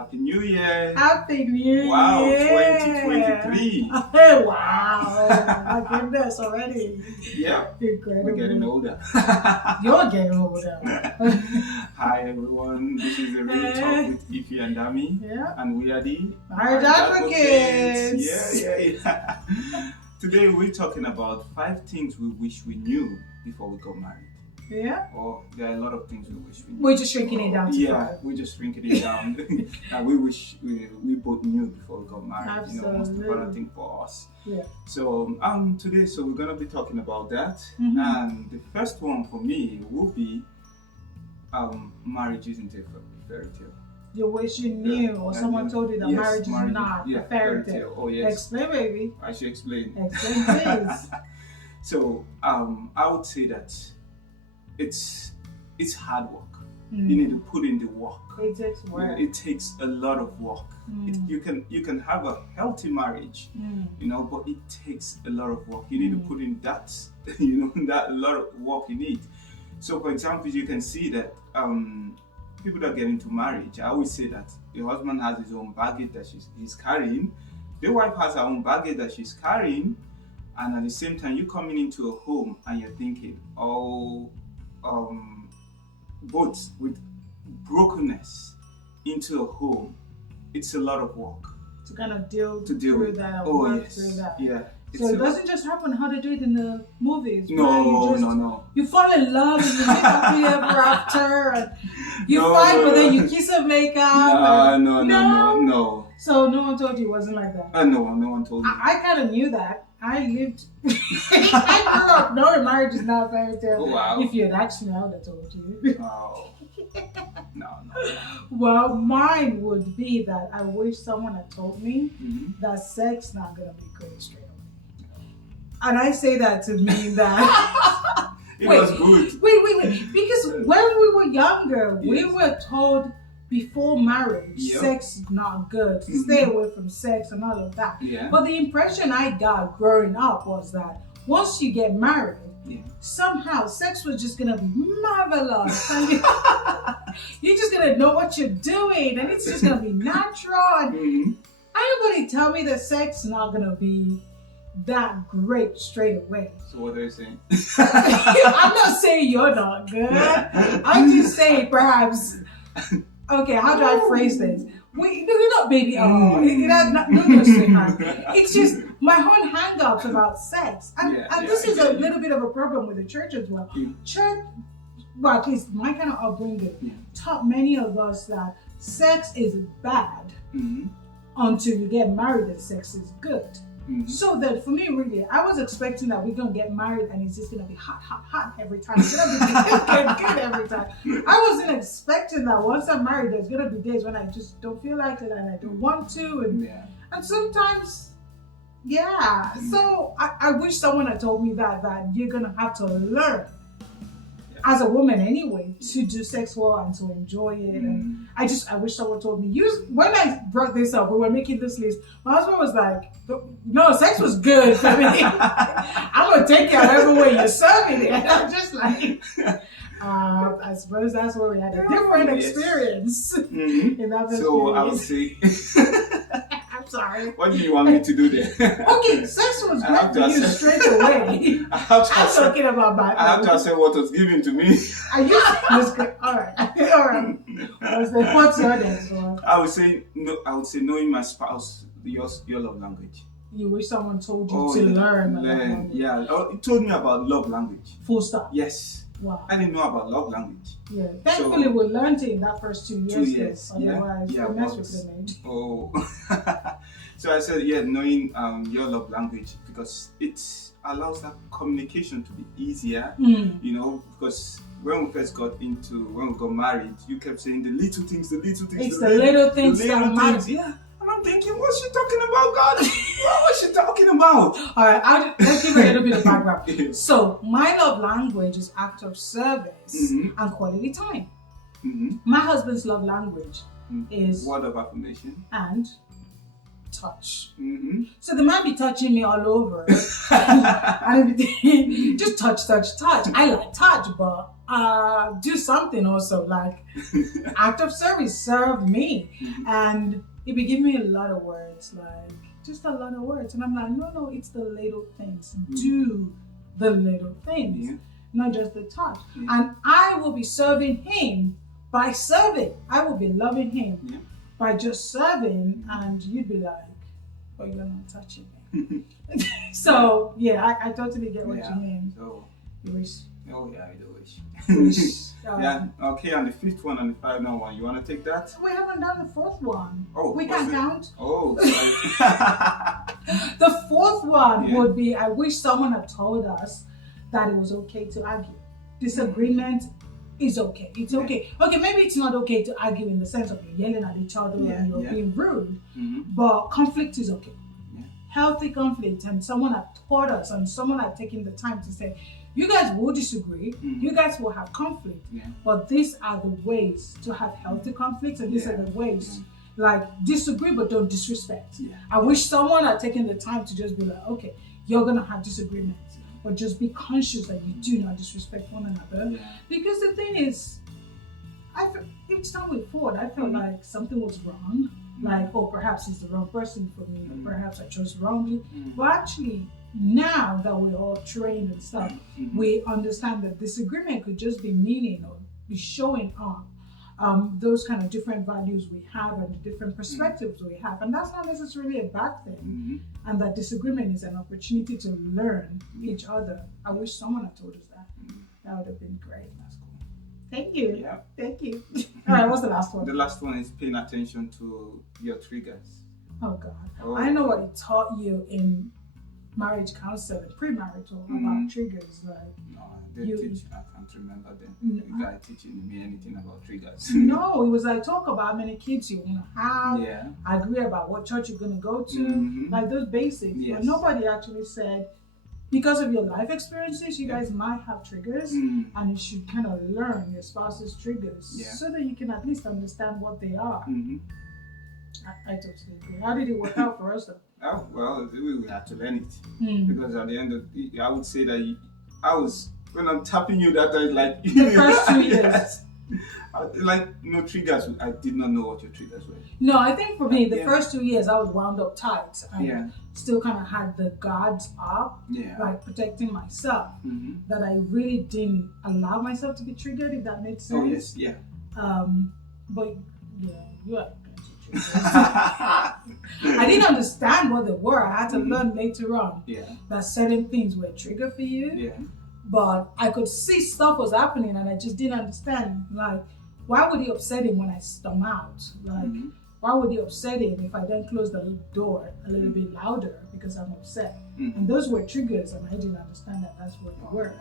Happy New Year! Happy New Wow, Year! 2023. Hey, wow! My goodness, already. Yeah, Incredible. we're getting older. You're getting older. Hi everyone, this is the Real Talk with Ify and Dami. Yeah. And we are the Marriage Advocates. Yeah. Today we're talking about 5 things we wish we knew before we got married. Yeah. Or there are a lot of things we wish we knew. We're just shrinking it down to Yeah, we're just shrinking it down. And we wish we both knew before we got married. Absolutely. Most important thing for us. Yeah. So today we're gonna be talking about that. Mm-hmm. And the first one for me will be marriage isn't a fairy tale. You wish you knew, or someone told you that marriage is not a fairy tale. Oh yes. Explain, baby. I should explain. Explain, please. So I would say that it's hard work. Mm. You need to put in the work. It takes work. It takes a lot of work. You can have a healthy marriage, but it takes a lot of work. You need to put in that, that a lot of work in it. So, for example, you can see that people that get into marriage, I always say that the husband has his own baggage that he's carrying, the wife has her own baggage that she's carrying, and at the same time, you're coming into a home and you're thinking, both with brokenness into a home, it's a lot of work to kind of deal through with that, oh work yes, through that. yeah. So it doesn't just happen how they do it in the movies. No. You fall in love and you live happily ever after, and you fight, but then you kiss and make out. No. So no one told you it wasn't like that. No one told me. I kind of knew that. I lived. I grew up knowing marriage is not a fairy tale. Oh, wow. If you had asked me, I would have told you. Oh. No. Well, mine would be that I wish someone had told me that sex not gonna be great straight away. And I say that to mean that it was good. Wait. Because when we were younger, we were told before marriage, sex is not good. Stay away from sex and all of that. Yeah. But the impression I got growing up was that once you get married, somehow sex was just gonna be marvelous. And you're just gonna know what you're doing, and it's just gonna be natural. And anybody tell me that sex is not gonna be that great straight away. So what are you saying? I'm not saying you're not good. I'm just saying perhaps. Okay, how do I phrase this? Wait, no, you're not baby. No, sweetheart. It's just my own hang-ups about sex. And this is a little bit of a problem with the church as well. Church, well, at least my kind of upbringing, taught many of us that sex is bad until you get married that sex is good. So that for me, really, I was expecting that we're going to get married and it's just going to be hot every time. It's going to be good every time. I wasn't expecting that once I'm married, there's going to be days when I just don't feel like it and I don't want to. And sometimes, So I wish someone had told me that you're going to have to learn as a woman anyway, to do sex well and to enjoy it. And I wish someone told me. When I brought this up, we were making this list, my husband was like, no, sex was good for me. I'm going to take care of every way you're serving it. And I'm just like, I suppose that's where we had a different experience in that experience. So I would say... I'm sorry. What do you want me to do there? Okay, sex was good for you straight away. I'm talking about my... I have to accept what was given to me. Are you... All right. What's your next one? I would say knowing my spouse, your love language. You wish someone told you to learn. Yeah. It told me about love language. Full stop. Yes. Wow. I didn't know about love language. Yeah. Thankfully, we learned it in that first 2 years. 2 years. Otherwise, we mess with them. Oh. So I said, knowing your love language, because it allows that communication to be easier. Because when we got married, you kept saying the little things. It's the little things that matter. Yeah. And I'm thinking, what's she talking about, God? What was she talking about? All right, let's give her a little bit of background. So, my love language is act of service and quality time. My husband's love language is word of affirmation and touch. Mm-hmm. So they might be touching me all over and everything. Just touch. I like touch, but do something also, like act of service, serve me. And he be giving me a lot of words, like just a lot of words. And I'm like, no, it's the little things. Do the little things, not just the touch. And I will be serving him by serving. I will be loving him by just serving, and you'd be like, oh, you're not touching me. So I totally get what you mean. So you wish. Oh yeah, I do wish. Yeah. Okay, and the fifth one and the final one, you want to take that? We haven't done the fourth one. Oh, we can count. Oh, sorry. The fourth one would be, I wish someone had told us that it was okay to argue. Disagreement is okay. It's okay. Okay, maybe it's not okay to argue in the sense of you're yelling at each other and you're being rude, but conflict is okay. Healthy conflict, and someone had taught us, and someone had taken the time to say, you guys will disagree, you guys will have conflict, but these are the ways to have healthy conflicts, and these are the ways, like, disagree but don't disrespect. I wish someone had taken the time to just be like, okay, you're gonna have disagreements, but just be conscious that you do not disrespect one another. Because the thing is, each time we fought, I felt like something was wrong. Like, oh, perhaps he's the wrong person for me, or perhaps I chose wrongly. But actually, now that we're all trained and stuff, we understand that disagreement could just be meaning or be showing up those kind of different values we have and the different perspectives we have. And that's not necessarily a bad thing. And that disagreement is an opportunity to learn each other. I wish someone had told us that. That would have been great. That's cool. Thank you. Yeah. Thank you. All right, what's the last one? The last one is paying attention to your triggers. Oh, God. Oh. I know what it taught you in marriage counseling, premarital, about triggers. Like, no, they teach. I can't remember them. The guy teaching me anything about triggers. No, it was like, talk about how many kids you want to have. Agree about what church you're going to go to. Like those basics. But nobody actually said, because of your life experiences, you guys might have triggers, and you should kind of learn your spouse's triggers so that you can at least understand what they are. I totally agree. How did it work out for us though? Oh, well, we had to learn it. Because at the end of it, I would say that when I'm tapping you that time, like, the first 2 years. Like, no triggers. I did not know what your triggers were. No, I think for me, the first 2 years I was wound up tight. And still kind of had the guards up, like protecting myself. That I really didn't allow myself to be triggered, if that makes sense. Oh, yes, yeah. But you are. I didn't understand what they were. I had to learn later on that certain things were a trigger for you. But I could see stuff was happening and I just didn't understand. Like, why would he upset him when I storm out? Like, why would he upset him if I then close the door a little bit louder because I'm upset? And those were triggers, and I didn't understand that that's what they were.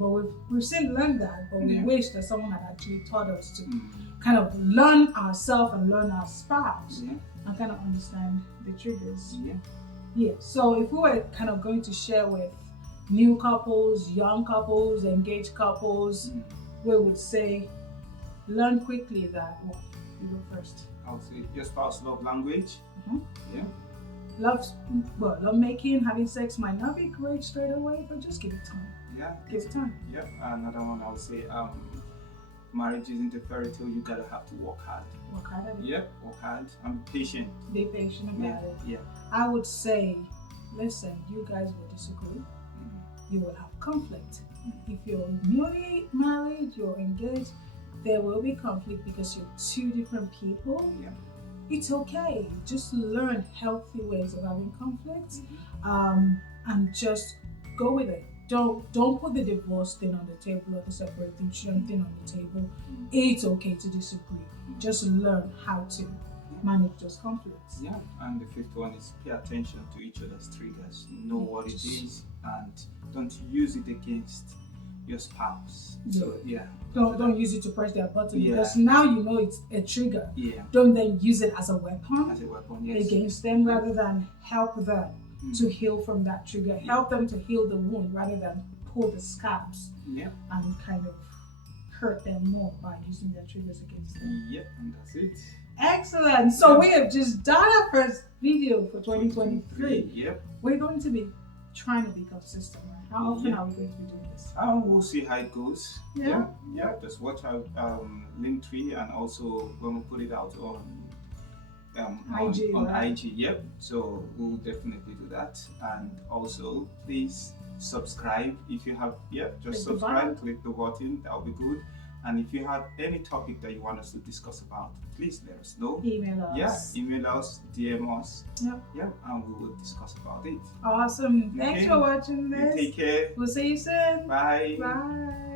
But we've since learned that, but we wish that someone had actually taught us to kind of learn ourselves and learn our spouse and kind of understand the triggers. So if we were kind of going to share with new couples, young couples, engaged couples, we would say, learn quickly that you go first. I would say your spouse love language. Love making, having sex might not be great straight away, but just give it time. Give it time. Another one I would say, marriage isn't a fairy tale. You gotta have to work hard. Work hard at it. Work hard and be patient. Be patient about it. I would say, listen, you guys will disagree. You will have conflict. If you're newly married, you're engaged, there will be conflict because you're two different people. It's okay. Just learn healthy ways of having conflict, and just go with it. Don't put the divorce thing on the table or the separation thing on the table. It's okay to disagree. Just learn how to manage those conflicts. And the fifth one is pay attention to each other's triggers. Know what it is and don't use it against your spouse. So don't use it to press their button because now you know it's a trigger. Don't then use it as a weapon against them rather than help them to heal from that trigger. Help them to heal the wound rather than pull the scabs and kind of hurt them more by using their triggers against them. And that's it. Excellent. So we have just done our first video for 2023. Yep. We're going to be trying to be consistent. Right? How often are we going to be doing this? We'll see how it goes. Yeah. Just watch our Linktree, and also when we put it out on IG, on right? IG. Yep. So we'll definitely do that, and also please subscribe if you have. Just Click the subscribe. button. Click the button. That'll be good. And if you have any topic that you want us to discuss about, please let us know. Email us. Email us, DM us. Yep. And we will discuss about it. Awesome. Thanks Okay. for watching You this. take care. We'll see you soon. Bye. Bye.